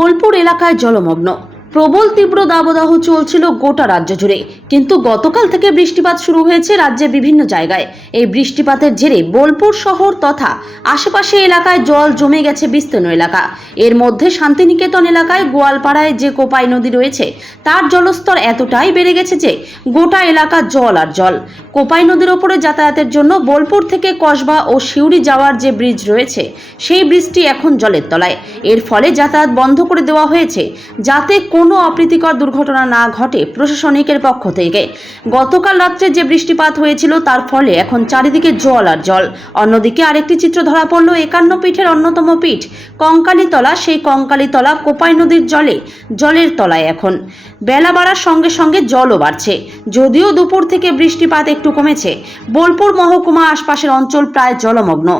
বোলপুর এলাকায় জলমগ্ন। প্রবল তীব্র দাবদাহ চলছিল গোটা রাজ্য জুড়ে, কিন্তু গতকাল থেকে বৃষ্টিপাত শুরু হয়েছে রাজ্যের বিভিন্ন জায়গায়। এই বৃষ্টিপাতের জেরে বোলপুর শহর তথা আশেপাশে এলাকায় জল জমে গেছে বিস্তীর্ণ এলাকা। এর মধ্যে শান্তিনিকেতন এলাকায় গোয়ালপাড়ায় যে কোপাই নদী রয়েছে তার জলস্তর এতটাই বেড়ে গেছে যে গোটা এলাকা জল আর জল। কোপাই নদীর ওপরে যাতায়াতের জন্য বোলপুর থেকে কসবা ও সিউড়ি যাওয়ার যে ব্রিজ রয়েছে সেই ব্রিজটি এখন জলের তলায়। এর ফলে যাতায়াত বন্ধ করে দেওয়া হয়েছে যাতে কোনো অপ্রীতিকর দুর্ঘটনা না ঘটে প্রশাসনিকের পক্ষ থেকে। গতকাল রাত্রে যে বৃষ্টিপাত হয়েছিল তার ফলে এখন চারিদিকে জল আর জল। অন্যদিকে আরেকটি চিত্র ধরা পড়ল 51 পীঠের অন্যতম পীঠ কঙ্কালীতলা। সেই কঙ্কালীতলা কোপাই নদীর জলের তলায় এখন। বেলা বাড়ার সঙ্গে সঙ্গে জলও বাড়ছে। যদিও দুপুর থেকে বৃষ্টিপাত একটু কমেছে, বোলপুর মহকুমা আশপাশের অঞ্চল প্রায় জলমগ্ন।